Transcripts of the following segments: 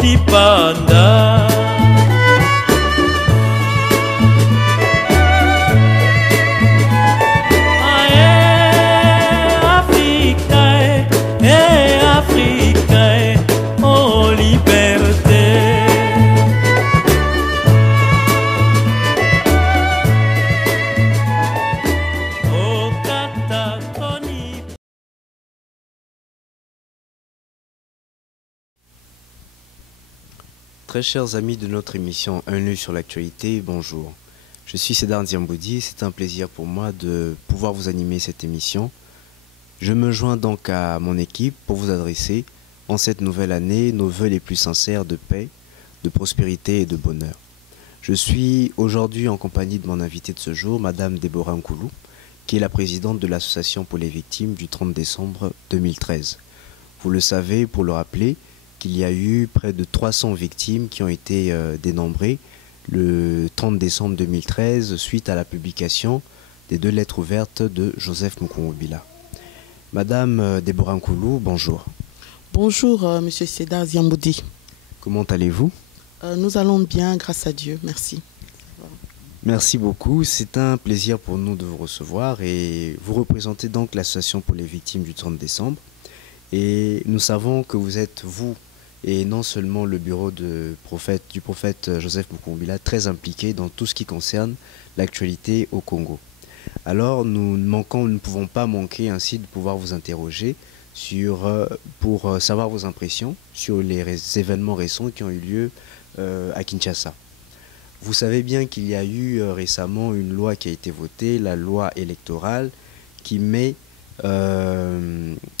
tipanda. Très chers amis de notre émission Un œil sur l'actualité, bonjour. Je suis Cédar Ndiamboudi, c'est un plaisir pour moi de pouvoir vous animer cette émission. Je me joins donc à mon équipe pour vous adresser, en cette nouvelle année, nos vœux les plus sincères de paix, de prospérité et de bonheur. Je suis aujourd'hui en compagnie de mon invité de ce jour, Madame Déborah Nkoulou, qui est la présidente de l'association pour les victimes du 30 décembre 2013. Vous le savez, pour le rappeler, qu'il y a eu près de 300 victimes qui ont été dénombrées le 30 décembre 2013 suite à la publication des 2 lettres ouvertes de Joseph Mukumbila. Madame Déborah Nkoulou, bonjour. Bonjour, Monsieur Cédar Ndiamboudi. Comment allez-vous? Nous allons bien, grâce à Dieu. Merci. Merci beaucoup. C'est un plaisir pour nous de vous recevoir et vous représentez donc l'association pour les victimes du 30 décembre. Et nous savons que vous êtes, vous, et non seulement le bureau du prophète Joseph Mukumbila, très impliqué dans tout ce qui concerne l'actualité au Congo. Alors nous ne pouvons pas manquer ainsi de pouvoir vous interroger pour savoir vos impressions sur les événements récents qui ont eu lieu à Kinshasa. Vous savez bien qu'il y a eu récemment une loi qui a été votée, la loi électorale, qui met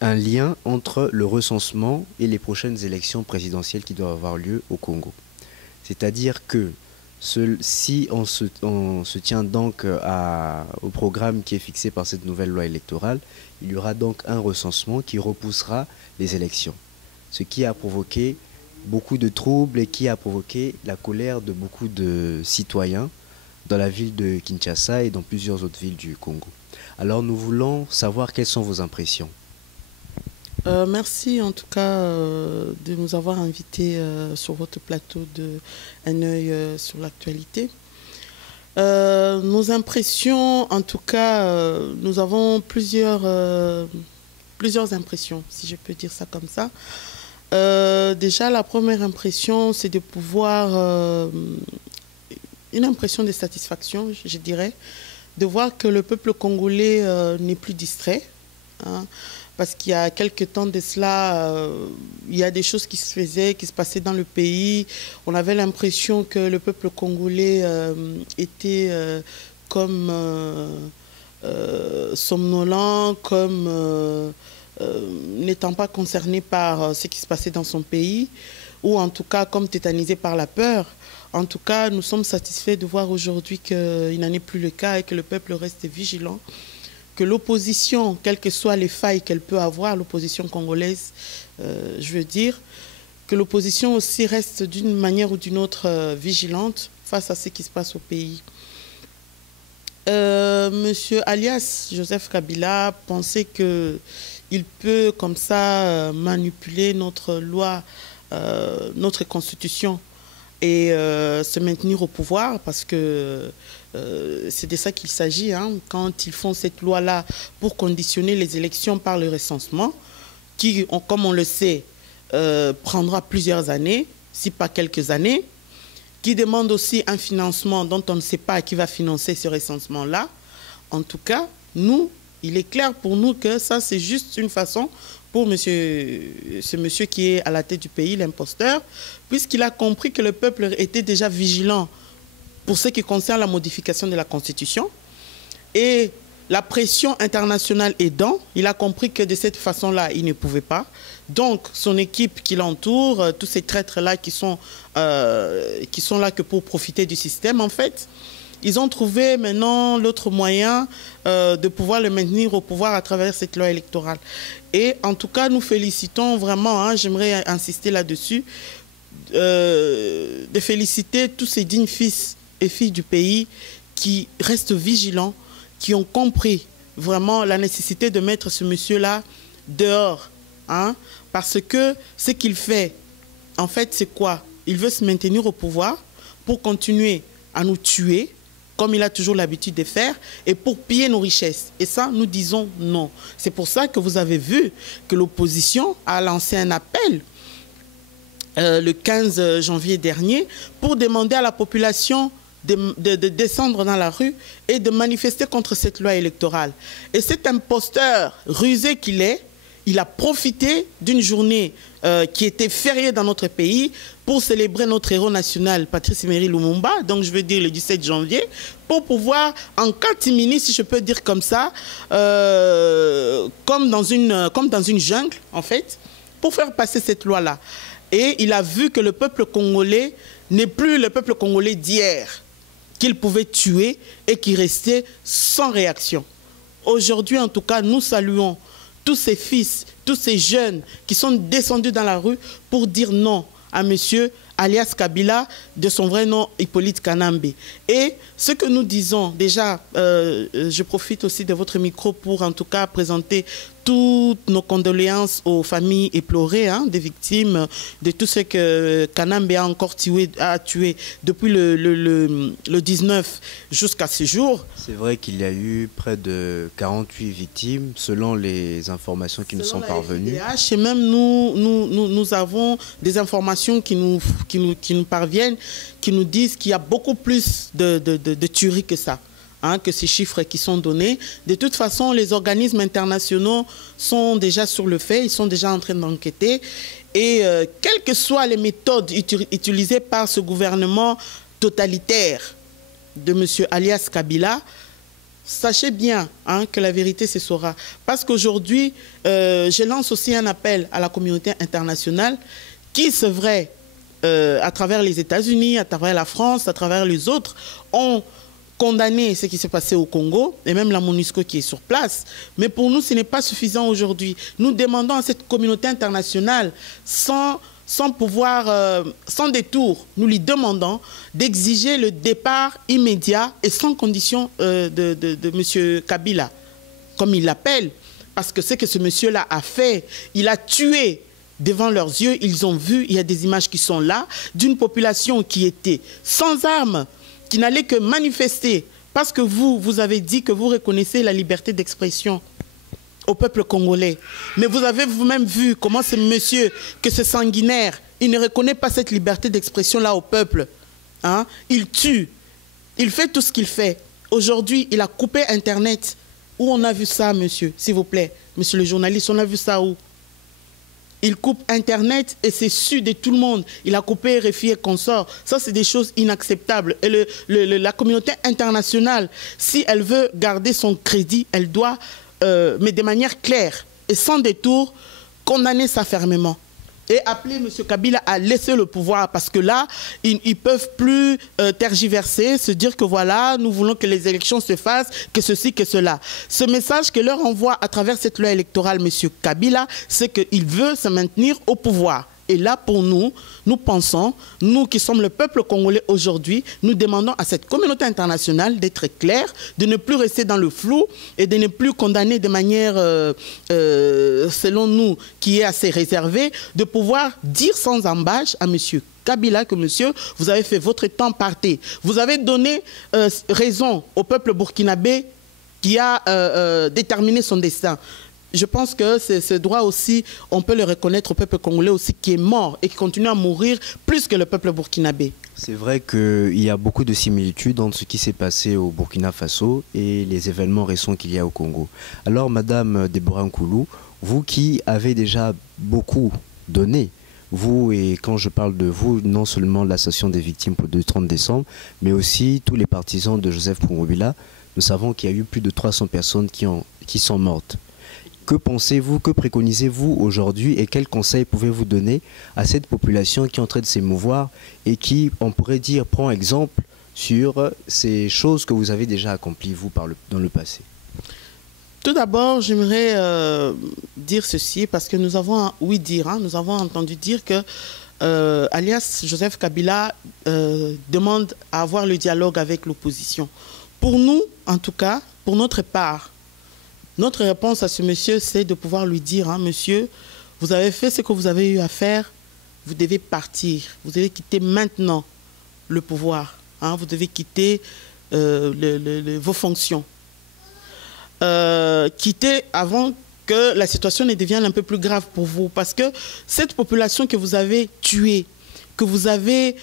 un lien entre le recensement et les prochaines élections présidentielles qui doivent avoir lieu au Congo. C'est-à-dire que si on se tient donc au programme qui est fixé par cette nouvelle loi électorale, il y aura donc un recensement qui repoussera les élections. Ce qui a provoqué beaucoup de troubles et qui a provoqué la colère de beaucoup de citoyens dans la ville de Kinshasa et dans plusieurs autres villes du Congo. Alors nous voulons savoir quelles sont vos impressions. Merci en tout cas de nous avoir invités sur votre plateau de Un œil sur l'actualité. Nos impressions, en tout cas, nous avons plusieurs impressions, si je peux dire ça comme ça. Déjà, la première impression, c'est de pouvoir... une impression de satisfaction, je dirais, de voir que le peuple congolais n'est plus distrait. Hein, parce qu'il y a quelques temps de cela, il y a des choses qui se faisaient, qui se passaient dans le pays. On avait l'impression que le peuple congolais était comme somnolent, comme n'étant pas concerné par ce qui se passait dans son pays, ou en tout cas comme tétanisé par la peur. En tout cas, nous sommes satisfaits de voir aujourd'hui qu'il n'en est plus le cas et que le peuple reste vigilant, que l'opposition, quelles que soient les failles qu'elle peut avoir, l'opposition congolaise, je veux dire, que l'opposition aussi reste d'une manière ou d'une autre vigilante face à ce qui se passe au pays. Monsieur alias Joseph Kabila pensait qu'il peut comme ça manipuler notre loi, notre constitution, et se maintenir au pouvoir, parce que c'est de ça qu'il s'agit, hein, quand ils font cette loi-là pour conditionner les élections par le recensement, qui, comme on le sait, prendra plusieurs années, si pas quelques années, qui demande aussi un financement dont on ne sait pas qui va financer ce recensement-là. En tout cas, nous, il est clair pour nous que ça, c'est juste une façon pour ce monsieur qui est à la tête du pays, l'imposteur, puisqu'il a compris que le peuple était déjà vigilant pour ce qui concerne la modification de la Constitution. Et la pression internationale aidant, il a compris que de cette façon-là, il ne pouvait pas. Donc, son équipe qui l'entoure, tous ces traîtres-là qui sont là que pour profiter du système, en fait, ils ont trouvé maintenant l'autre moyen de pouvoir le maintenir au pouvoir à travers cette loi électorale. Et en tout cas, nous félicitons vraiment, hein, j'aimerais insister là-dessus, de féliciter tous ces dignes fils et filles du pays qui restent vigilants, qui ont compris vraiment la nécessité de mettre ce monsieur-là dehors. Hein, parce que ce qu'il fait en fait, c'est quoi? Il veut se maintenir au pouvoir pour continuer à nous tuer, comme il a toujours l'habitude de faire, et pour piller nos richesses. Et ça, nous disons non. C'est pour ça que vous avez vu que l'opposition a lancé un appel le 15 janvier dernier pour demander à la population de descendre dans la rue et de manifester contre cette loi électorale. Et cet imposteur rusé qu'il est, il a profité d'une journée qui était fériée dans notre pays pour célébrer notre héros national, Patrice Emery Lumumba, donc je veux dire le 17 janvier, pour pouvoir, en catimini, si je peux dire comme ça, comme dans une jungle, en fait, pour faire passer cette loi-là. Et il a vu que le peuple congolais n'est plus le peuple congolais d'hier, qu'il pouvait tuer et qui restait sans réaction. Aujourd'hui, en tout cas, nous saluons tous ces fils, tous ces jeunes qui sont descendus dans la rue pour dire non à monsieur alias Kabila, de son vrai nom Hippolyte Kanambe. Et ce que nous disons, déjà, je profite aussi de votre micro pour en tout cas présenter toutes nos condoléances aux familles éplorées, hein, des victimes de tout ce que Kanambe a encore tué depuis le 19 jusqu'à ce jour. C'est vrai qu'il y a eu près de 48 victimes, selon les informations qui nous sont parvenues. Et même nous avons des informations qui nous parviennent, qui nous disent qu'il y a beaucoup plus de tueries que ça. Hein, que ces chiffres qui sont donnés. De toute façon, les organismes internationaux sont déjà sur le fait, ils sont déjà en train d'enquêter. Et quelles que soient les méthodes utilisées par ce gouvernement totalitaire de M. alias Kabila, sachez bien hein, que la vérité se saura. Parce qu'aujourd'hui, je lance aussi un appel à la communauté internationale qui, c'est vrai, à travers les États-Unis, à travers la France, à travers les autres, ont condamner ce qui s'est passé au Congo, et même la MONUSCO qui est sur place. Mais pour nous, ce n'est pas suffisant aujourd'hui. Nous demandons à cette communauté internationale, sans détour, nous lui demandons d'exiger le départ immédiat et sans condition de M. Kabila, comme il l'appelle. Parce que ce que ce monsieur-là a fait, il a tué devant leurs yeux, ils ont vu, il y a des images qui sont là, d'une population qui était sans armes, qui n'allait que manifester, parce que vous avez dit que vous reconnaissez la liberté d'expression au peuple congolais. Mais vous avez vous-même vu comment ce monsieur, que ce sanguinaire, il ne reconnaît pas cette liberté d'expression-là au peuple. Hein? Il tue, il fait tout ce qu'il fait. Aujourd'hui, il a coupé Internet. Où on a vu ça, monsieur, s'il vous plaît? Monsieur le journaliste, on a vu ça où? Il coupe Internet et c'est su de tout le monde. Il a coupé RFI et consorts. Ça, c'est des choses inacceptables. Et la communauté internationale, si elle veut garder son crédit, elle doit, mais de manière claire et sans détour, condamner ça fermement. Et appeler M. Kabila à laisser le pouvoir parce que là, ils ne peuvent plus tergiverser, se dire que voilà, nous voulons que les élections se fassent, que ceci, que cela. Ce message que leur envoie à travers cette loi électorale M. Kabila, c'est qu'il veut se maintenir au pouvoir. Et là, pour nous, nous pensons, nous qui sommes le peuple congolais aujourd'hui, nous demandons à cette communauté internationale d'être claire, de ne plus rester dans le flou et de ne plus condamner de manière, selon nous, qui est assez réservée, de pouvoir dire sans embâche à M. Kabila que monsieur, vous avez fait votre temps, partez. Vous avez donné raison au peuple burkinabé qui a déterminé son destin. Je pense que ce droit aussi, on peut le reconnaître au peuple congolais aussi qui est mort et qui continue à mourir plus que le peuple burkinabé. C'est vrai qu'il y a beaucoup de similitudes entre ce qui s'est passé au Burkina Faso et les événements récents qu'il y a au Congo. Alors, Madame Deborah Nkoulou, vous qui avez déjà beaucoup donné, vous, et quand je parle de vous, non seulement l'association des victimes pour le 30 décembre, mais aussi tous les partisans de Joseph Pungobila, nous savons qu'il y a eu plus de 300 personnes qui sont mortes. Que pensez-vous, que préconisez-vous aujourd'hui et quels conseils pouvez-vous donner à cette population qui est en train de s'émouvoir et qui, on pourrait dire, prend exemple sur ces choses que vous avez déjà accomplies, vous, dans le passé? Tout d'abord, j'aimerais dire ceci parce que nous avons nous avons entendu dire que alias Joseph Kabila demande à avoir le dialogue avec l'opposition. Pour nous, en tout cas, pour notre part, notre réponse à ce monsieur, c'est de pouvoir lui dire, hein, monsieur, vous avez fait ce que vous avez eu à faire, vous devez partir. Vous devez quitter maintenant le pouvoir. Hein, vous devez quitter vos fonctions. Quitter avant que la situation ne devienne un peu plus grave pour vous. Parce que cette population que vous avez tuée, que vous avez,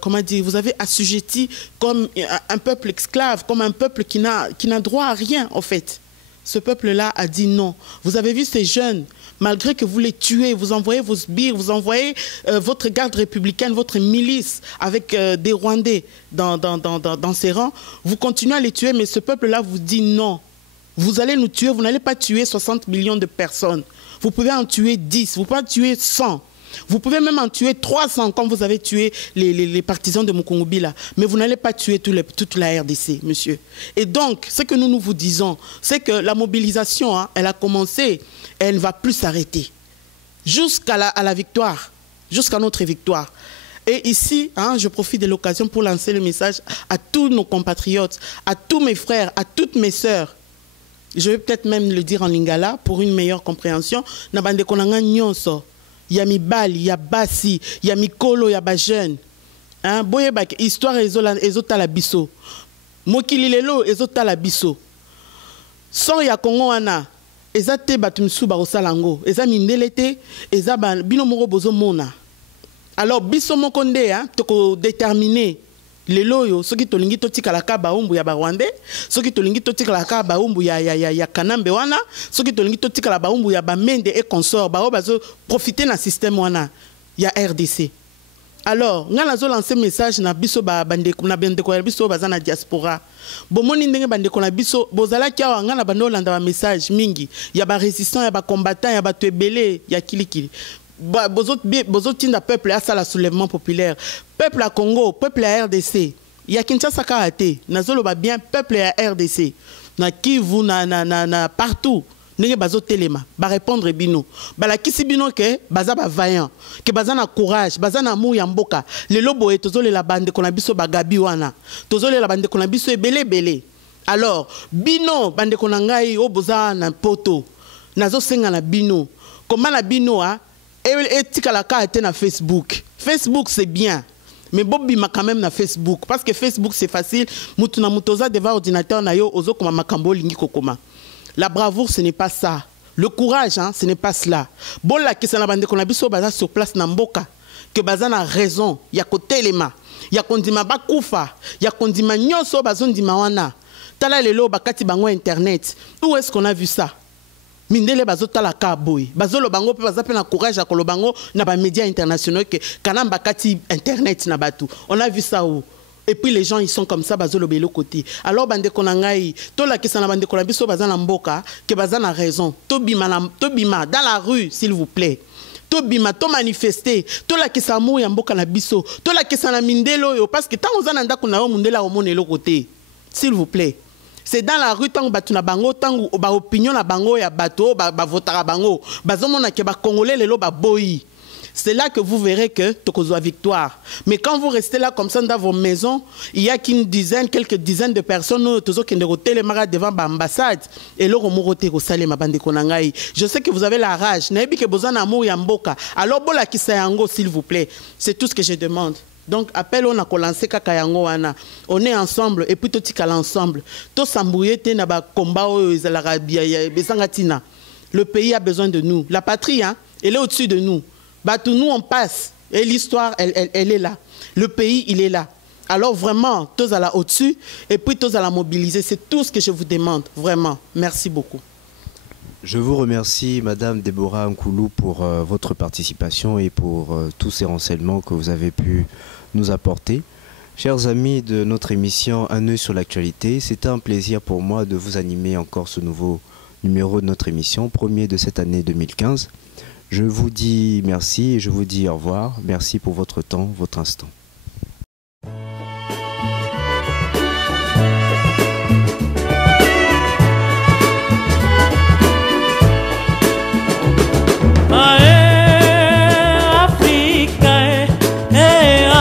comment dire, vous avez assujetti comme un peuple esclave, comme un peuple qui n'a droit à rien, en fait. Ce peuple-là a dit non. Vous avez vu ces jeunes, malgré que vous les tuez, vous envoyez vos sbires, vous envoyez votre garde républicaine, votre milice avec des Rwandais dans ces rangs, vous continuez à les tuer, mais ce peuple-là vous dit non. Vous allez nous tuer, vous n'allez pas tuer 60 millions de personnes. Vous pouvez en tuer 10, vous pouvez en tuer 100. Vous pouvez même en tuer 300 comme vous avez tué les partisans de Mukungubila. Mais vous n'allez pas tuer toute la RDC, monsieur. Et donc, ce que nous vous disons, c'est que la mobilisation, hein, elle a commencé et elle ne va plus s'arrêter. Jusqu'à la victoire, jusqu'à notre victoire. Et ici, hein, je profite de l'occasion pour lancer le message à tous nos compatriotes, à tous mes frères, à toutes mes sœurs. Je vais peut-être même le dire en lingala pour une meilleure compréhension. Nabande konanga nyonso. Il y a Mibali, il y a Bassi, il y a Mikolo, il y a Bajeune. Hein? Boyebak, histoire ezota la biso. Mokili lelo ezota la biso. Sans ya Congo ana, ezate batumsu barosalango, eza mindelete, eza bino moko bozo mona. Alors biso mokonde hein, toko déterminer lelo yo soki tolingi totika la kaba umbu ya Barwande, soki tolingi totika la kaba umbu ya Kanambe wana, soki tolingi totika la umbu ya Bamende et consort, ba bazo profiter na système wana ya RDC. Alors, nga nazo lancer message na biso bande na bande ko biso bazana diaspora. Bomoni ndenge bande ko na biso bozala kya nga na bando landa ba message mingi ya ba résistants, ya ba combattants, ya ba tebele, ya kilikili. Bozotinda peuple à ça, le soulèvement populaire. Peuple à Congo, peuple à RDC. Il y a Kinshasa Karate. Nazolo ba bien peuple à RDC. Na Kivu, na partout. Nenge bazo telema. Ba répondre bino. Ba la kisi bino ke baza ba vaillant. Que baza na courage, baza na mou ya mboka. Le lobo et tozole la bande qu'on a biso bagabi wana. Tozole la bande qu'on a biso belé. Alors, bino bande qu'on a ngai o boza na poto. Nazo senga na bino. Comment la bino a et tikalaka était na Facebook. Facebook c'est bien, mais Bobby m'a quand même na Facebook parce que Facebook c'est facile. Mutuna mutoza devant ordinateur na yo ozo koma makambo lingi kokoma. La bravoure ce n'est pas ça. Le courage hein, ce n'est pas cela. Bola ki sana bande kona biso baza sur place na mboka que baza na raison ya kotelema. Ya kondima bakufa, ya kondima nyonso bazondima wana. Tala lelo bakati bango internet. Où est-ce qu'on a vu ça? Mindele bazota la kaboy bazolo bango pe bazape na courage à kolobango na ba médias internationaux que kanamba kati internet na batu on a vu ça où et puis les gens ils sont comme ça bazolo belo côté alors bande konangai to la kisa na bande kona biso bazana mboka que bazana raison to bima dans la rue s'il vous plaît to bima to manifester to la kisa mou ya mboka na biso to la kisa na mindelo yo parce que tant on zana ndako na yo mundela o monelo côté s'il vous plaît. C'est dans la rue tant que na bango tant ba opinion na bango ya bato ba votera bango bazomona ke ba congolais lelo ba boyi. C'est là que vous verrez que tokozwa victoire. Mais quand vous restez là comme ça dans vos maisons, il y a quelques dizaines de personnes tozo kende ko télémara devant ba ambassade et loro morote ko sale mabande konangai. Je sais que vous avez la rage, na yebi ke bozana amour ya mboka. Alors bola ki sayango s'il vous plaît. C'est tout ce que je demande. Donc, appel on a commencé kakayango wana. On est ensemble et puis tout est ensemble. Tout s'embrouiller na ba combat besangatina. Le pays a besoin de nous. La patrie, hein, elle est au-dessus de nous. Bah, tout nous on passe et l'histoire, elle est là. Le pays, il est là. Alors vraiment, tous à la au-dessus et puis tous à la mobiliser. C'est tout ce que je vous demande. Vraiment. Merci beaucoup. Je vous remercie, Madame Déborah Nkoulou, pour votre participation et pour tous ces renseignements que vous avez pu nous apporter. Chers amis de notre émission Un œil sur l'actualité, c'était un plaisir pour moi de vous animer encore ce nouveau numéro de notre émission, premier de cette année 2015. Je vous dis merci et je vous dis au revoir. Merci pour votre temps, votre instant.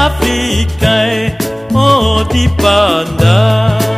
Africa, oh, dipanda.